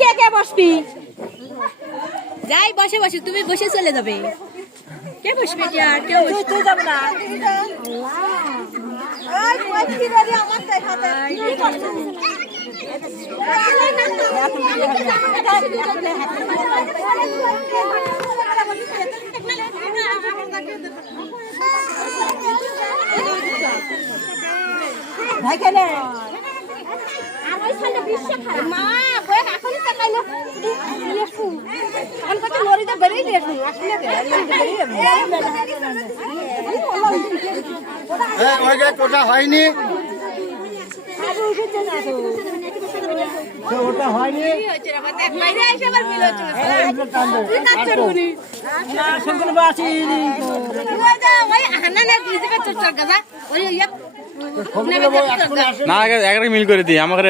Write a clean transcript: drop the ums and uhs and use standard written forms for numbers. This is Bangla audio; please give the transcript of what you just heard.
কে কে বসবি যাই বসে বসে তুমি বসে চলে যাবে কে বসবে কি আর কেউ তুই যাব না ভাই কেন আমার সাথে বিশ্ব খারাপ মা বই এখনই তাকাইলে দিয়েছু আমি কত লরিতে বেরিয়ে দিয়েছু আসলে এই ওইটা কোটা হয়নি আরে উঠে না তো ওটা হয়নি বাইরে এসে আবার বিল হচ্ছে না সঙ্গে বাসি ওই হানা না দিতে চর্চা গাদা ওই না আগে মিল করে দিই আমাকে